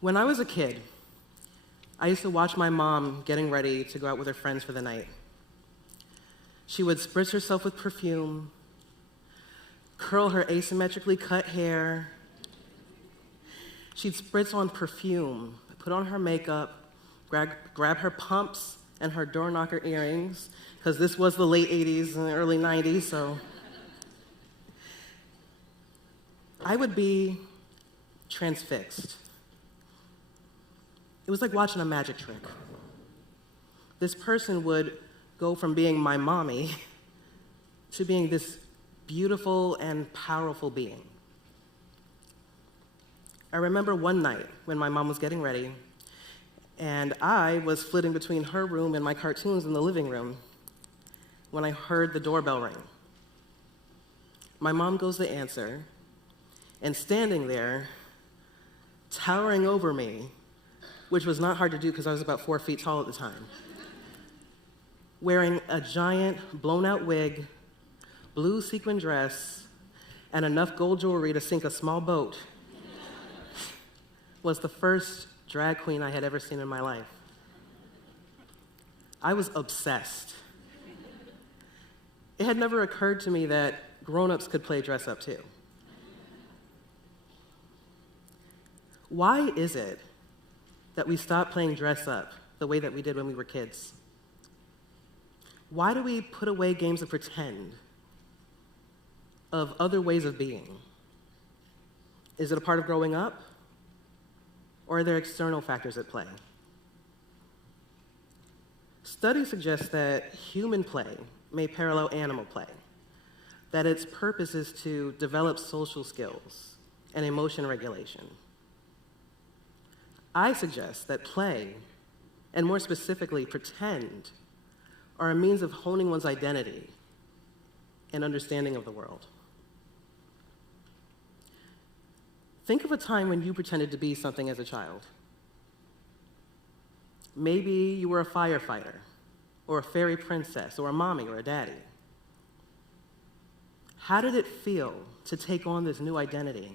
When I was a kid, I used to watch my mom getting ready to go out with her friends for the night. She would spritz herself with perfume, curl her asymmetrically cut hair. She'd spritz on perfume, put on her makeup, grab her pumps and her door knocker earrings, because this was the late 80s and the early 90s, so. I would be transfixed. It was like watching a magic trick. This person would go from being my mommy to being this beautiful and powerful being. I remember one night when my mom was getting ready, and I was flitting between her room and my cartoons in the living room when I heard the doorbell ring. My mom goes to answer, and standing there, towering over me, which was not hard to do because I was about 4 feet tall at the time, wearing a giant blown-out wig, blue sequin dress, and enough gold jewelry to sink a small boat, was the first drag queen I had ever seen in my life. I was obsessed. It had never occurred to me that grown-ups could play dress-up too. Why is it that we stop playing dress-up the way that we did when we were kids? Why do we put away games of pretend, of other ways of being? Is it a part of growing up? Or are there external factors at play? Studies suggest that human play may parallel animal play, that its purpose is to develop social skills and emotion regulation. I suggest that play, and more specifically pretend, are a means of honing one's identity and understanding of the world. Think of a time when you pretended to be something as a child. Maybe you were a firefighter, or a fairy princess, or a mommy, or a daddy. How did it feel to take on this new identity?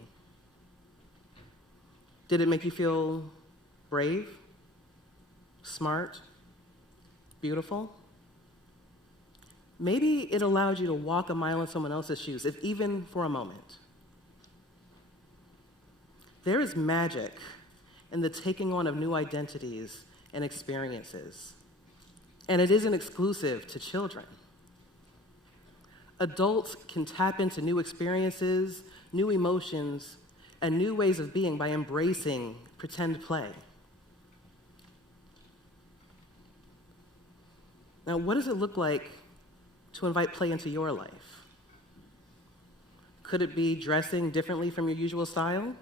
Did it make you feel brave, smart, beautiful? Maybe it allowed you to walk a mile in someone else's shoes, if even for a moment. There is magic in the taking on of new identities and experiences, and it isn't exclusive to children. Adults can tap into new experiences, new emotions, and new ways of being by embracing pretend play. Now, what does it look like to invite play into your life? Could it be dressing differently from your usual style?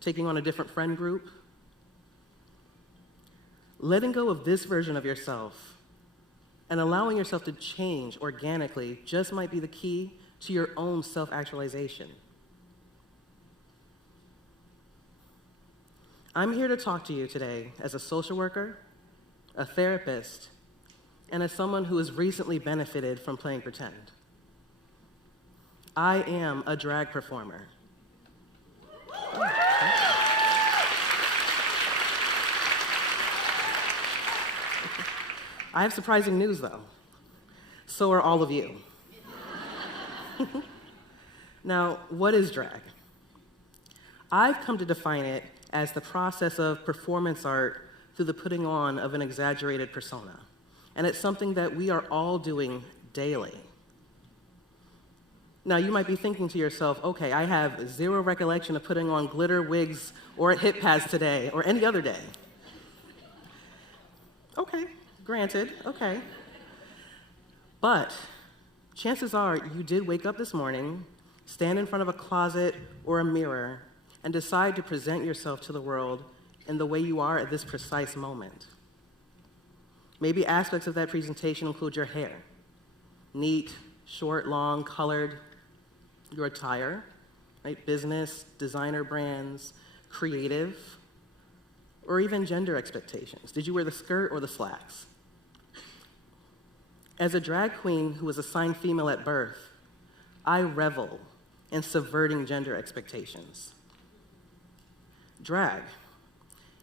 Taking on a different friend group? Letting go of this version of yourself and allowing yourself to change organically just might be the key to your own self-actualization. I'm here to talk to you today as a social worker, a therapist, and as someone who has recently benefited from playing pretend. I am a drag performer. I have surprising news, though. So are all of you. Now, what is drag? I've come to define it as the process of performance art through the putting on of an exaggerated persona. And it's something that we are all doing daily. Now, you might be thinking to yourself, okay, I have zero recollection of putting on glitter wigs or hip pads today or any other day. Okay, granted, okay. But chances are you did wake up this morning, stand in front of a closet or a mirror, and decide to present yourself to the world in the way you are at this precise moment. Maybe aspects of that presentation include your hair, neat, short, long, colored, your attire, right? Business, designer brands, creative, or even gender expectations. Did you wear the skirt or the slacks? As a drag queen who was assigned female at birth, I revel in subverting gender expectations. Drag,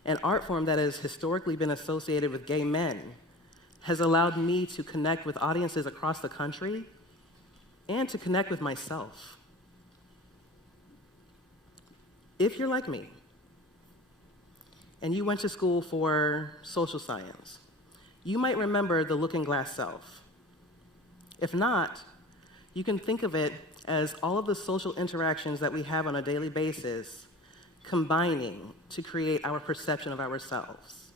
an art form that has historically been associated with gay men, has allowed me to connect with audiences across the country and to connect with myself. If you're like me, and you went to school for social science, you might remember the looking glass self. If not, you can think of it as all of the social interactions that we have on a daily basis combining to create our perception of ourselves.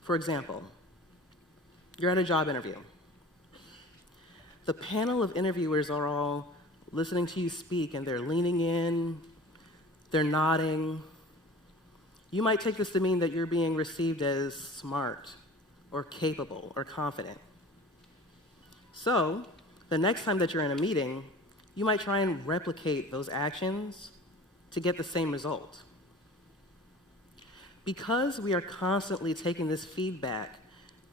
For example, you're at a job interview. The panel of interviewers are all listening to you speak, and they're leaning in, they're nodding. You might take this to mean that you're being received as smart or capable or confident. So, the next time that you're in a meeting, you might try and replicate those actions to get the same result. Because we are constantly taking this feedback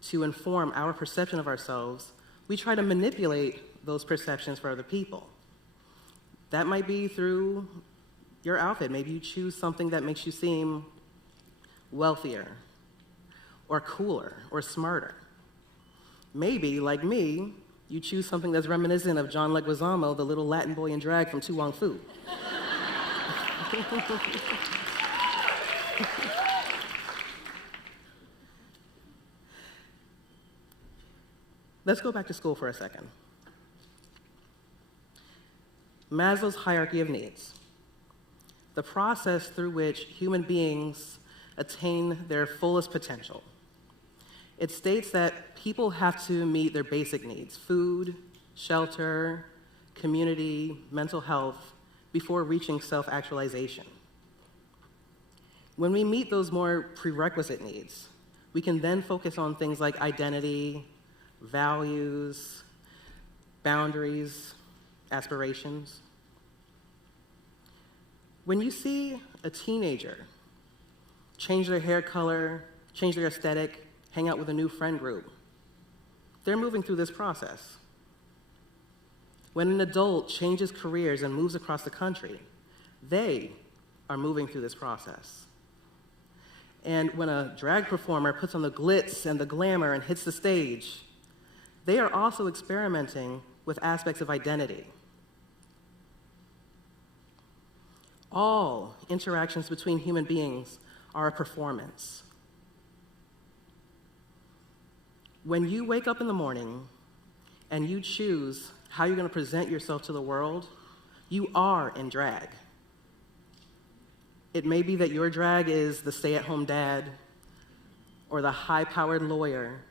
to inform our perception of ourselves, we try to manipulate those perceptions for other people. That might be through your outfit. Maybe you choose something that makes you seem wealthier or cooler or smarter. Maybe, like me, you choose something that's reminiscent of John Leguizamo, the little Latin boy in drag from Tu Wong Fu. Let's go back to school for a second. Maslow's hierarchy of needs, the process through which human beings attain their fullest potential. It states that people have to meet their basic needs, food, shelter, community, mental health, before reaching self-actualization. When we meet those more prerequisite needs, we can then focus on things like identity, values, boundaries, aspirations. When you see a teenager change their hair color, change their aesthetic, hang out with a new friend group, they're moving through this process. When an adult changes careers and moves across the country, they are moving through this process. And when a drag performer puts on the glitz and the glamour and hits the stage, they are also experimenting with aspects of identity. All interactions between human beings are a performance. When you wake up in the morning and you choose how you're going to present yourself to the world, you are in drag. It may be that your drag is the stay-at-home dad or the high-powered lawyer,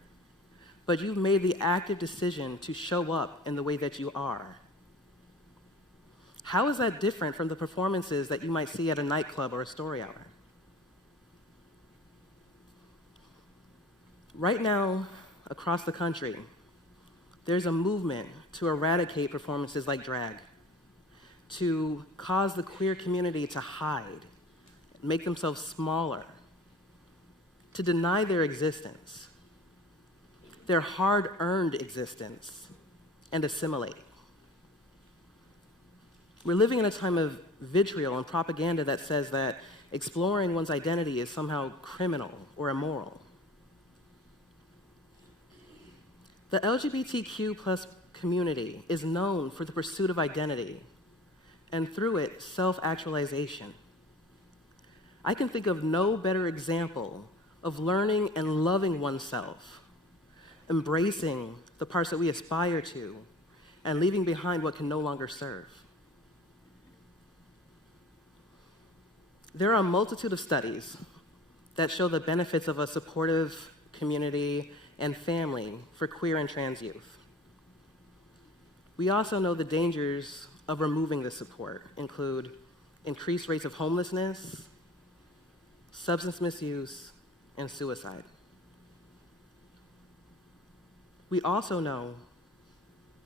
but you've made the active decision to show up in the way that you are. How is that different from the performances that you might see at a nightclub or a story hour? Right now, across the country, there's a movement to eradicate performances like drag, to cause the queer community to hide, make themselves smaller, to deny their existence, their hard-earned existence, and assimilate. We're living in a time of vitriol and propaganda that says that exploring one's identity is somehow criminal or immoral. The LGBTQ+ community is known for the pursuit of identity, and through it, self-actualization. I can think of no better example of learning and loving oneself, embracing the parts that we aspire to, and leaving behind what can no longer serve. There are a multitude of studies that show the benefits of a supportive community and family for queer and trans youth. We also know the dangers of removing this support include increased rates of homelessness, substance misuse, and suicide. We also know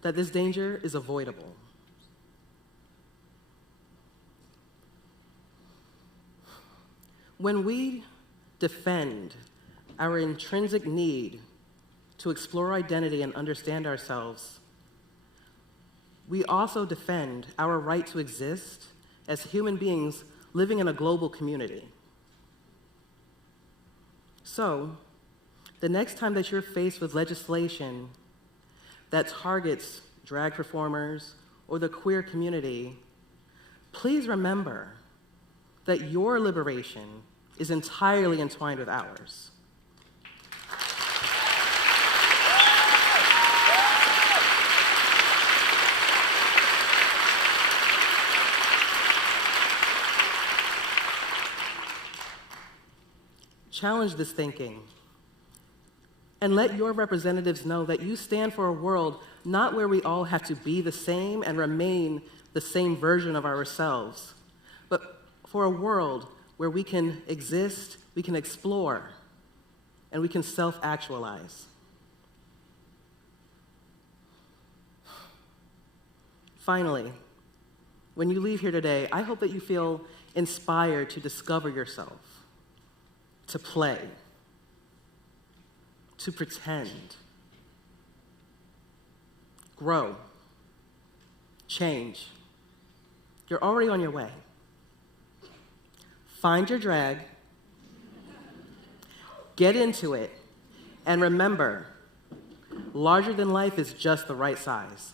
that this danger is avoidable. When we defend our intrinsic need to explore identity and understand ourselves, we also defend our right to exist as human beings living in a global community. So, the next time that you're faced with legislation that targets drag performers or the queer community, please remember that your liberation is entirely entwined with ours. Challenge this thinking and let your representatives know that you stand for a world not where we all have to be the same and remain the same version of ourselves, but for a world where we can exist, we can explore, and we can self-actualize. Finally, when you leave here today, I hope that you feel inspired to discover yourself, to play, to pretend, grow, change. You're already on your way. Find your drag, get into it, and remember, larger than life is just the right size.